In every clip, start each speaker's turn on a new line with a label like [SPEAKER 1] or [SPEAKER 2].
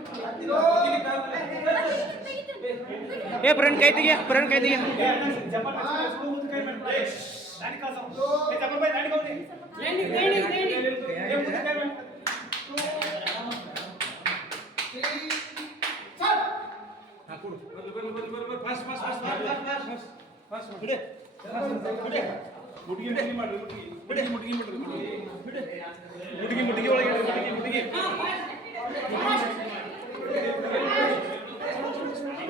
[SPEAKER 1] Mudik, mudik,
[SPEAKER 2] mudik, mudik, mudik, mudik, mudik,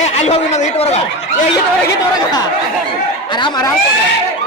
[SPEAKER 2] ಏ ಅನುಭವ heat heat ಆರಾಮ ಆರಾಮ